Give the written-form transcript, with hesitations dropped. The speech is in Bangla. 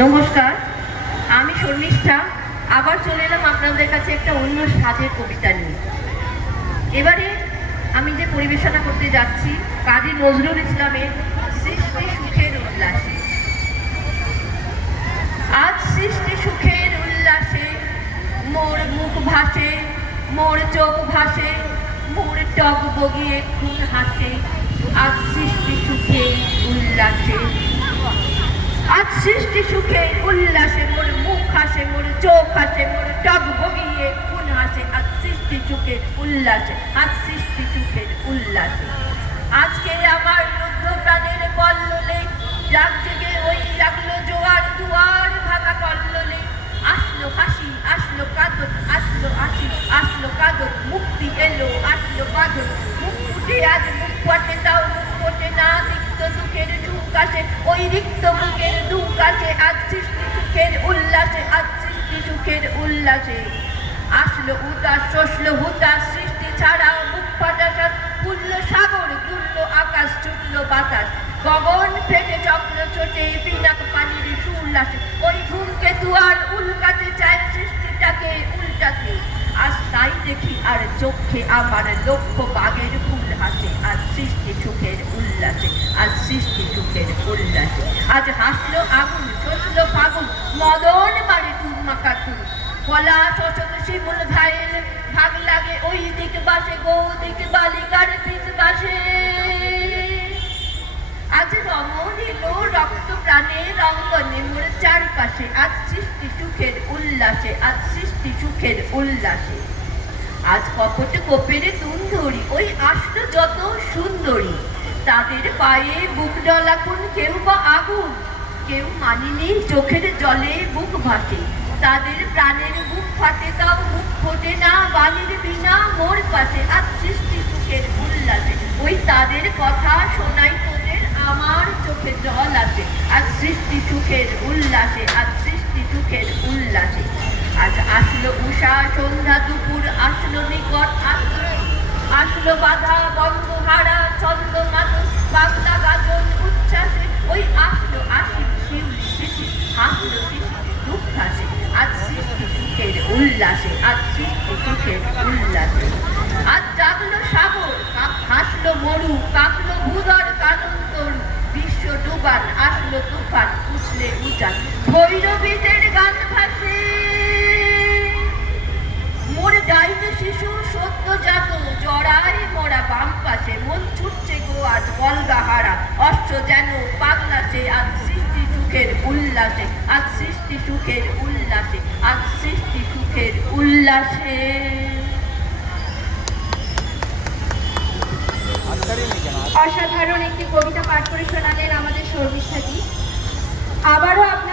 নমস্কার, আমি শর্মিষ্ঠা। আবার চলে এলাম আপনাদের কাছে একটা অন্য স্বাদের কবিতা নিয়ে। এবারে আমি যে পরিবেশনা করতে যাচ্ছি কাজী নজরুল ইসলামের সৃষ্টি সুখের উল্লাসে। আজ সৃষ্টি সুখের উল্লাসে মোর মুখ ভাসে, মোর চোখ ভাসে, মোর টক বগিয়ে খুন হাসে। আজ সৃষ্টি সুখে উল্লাসে, আজ সৃষ্টি সুখে উল্লাসে মোর মুখ হাসে, মোর চোখ হাসে, মোর টক বগিয়ে খুন হাসে। আজ সৃষ্টি সুখের উল্লাসে, আজ সৃষ্টি সুখের উল্লাসে। আজকে আমার রুদ্ধ প্রাণের কল্লোলে রাগ জেগে ওই লাগলো জোয়ার দুয়ার ভাঙা কল্লোলে। আসলো হাসি, আসলো কাঁদন, আসলো হাসি, আসলো কাঁদন, মুক্তি এলো, আসলো বাঁধন। মুখ ফুটে আজ মুখ ফটে, তাও মুখ ফোটে না, রিক্ত দুঃখের ঢুক আসে, ওই রিক্ত মুখের ঢুক আসে। আজ সৃষ্টি সুখের উল্লাসে, আজ সৃষ্টি সুখের উল্লাসে। আসলো উদাস, শসলো হুতাশ, সৃষ্টি ছাড়া মুখ ফাটা সাজ। খুললো সাগর, খুললো আকাশ, ছুটলো বাতাস, গগন ফেটে চক্র ছোটে, পিনাক পানির সুর আসে। ওই ধূমকেতু আর উল্কাতে চায় সৃষ্টিটাকে উল্টাতে। আজ তাই দেখি আর চোখে আমার লক্ষ বাগের ফুল হাসে। আজ সৃষ্টি সুখের উল্লাসে, আজ সৃষ্টি সুখের উল্লাসে। আজ হাসলো আগুন, শসলো ফাগুন, মদন মারে টুর মাকা টুর। কলা শোষক শিমুল ঘায়েল, ভাগ লাগে ওই দিক বাসে, গো দিক বালিকার পিছ বাসে। আজ রমণ এলো রক্ত প্রাণে রঙ্গনে মোর চারপাশে। আজ সৃষ্টি সুখের উল্লাসে, আজ সৃষ্টি সুখের উল্লাসে। আজ কপট কোপের তুন্ধরি, ওই আসলো যত সুন্দরী, তাদের পায়ে বুক ডলাকুন, কেউ বা আগুন, কেউ মানিনি চোখের জলে বুক ভাসে। তাদের প্রাণের বুক ফাটে, তাও মুখ ফোটে না, বাণীর বিনা মোর পাশে। আজ সৃষ্টি সুখের উল্লাসে, ওই তাদের কথা শোনাই তোদের, আমার চোখে জল আসে। আজ সৃষ্টি সুখের উল্লাসে, আজ সৃষ্টি সুখের উল্লাসে। আজ আসলো উষা, সন্ধ্যা, দুপুর, আসলো নিকট, আসলো বাধা বন্ধ হারা, ছন্দ মাদন, বাংলা গাজন উচ্ছ্বাসে। ওই আসলো আশি শিউলি শিশি, আসলো শিশি দুঃখ আসে। আজ সৃষ্টি সুখের উল্লাসে, আজ সৃষ্টি সুখের উল্লাসে। আজ জাগলো সাগর, হাসলো মরু, কাঁপলো ভূধর কানন তরু। বিশ্ব ডুবান, আসলো তুফান, উছলে উজান, ভৈরবীদের গান ভাসে। মোর ডাইনে শিশু সদ্য জাত, জড়াই মোরা বাম পাশে। মন ছুটছে গো আজ গলগা হারা, অশ্ব যেন পাগলাসে। আজ সৃষ্টি সুখের উল্লাসে, আজ সৃষ্টি সুখের উল্লাসে, আজ সৃষ্টি সুখের উল্লাসে। অসাধারণ একটি কবিতা পাঠ করে শোনালেন আমাদের শর্মিষ্ঠাজি। আবারও আপনার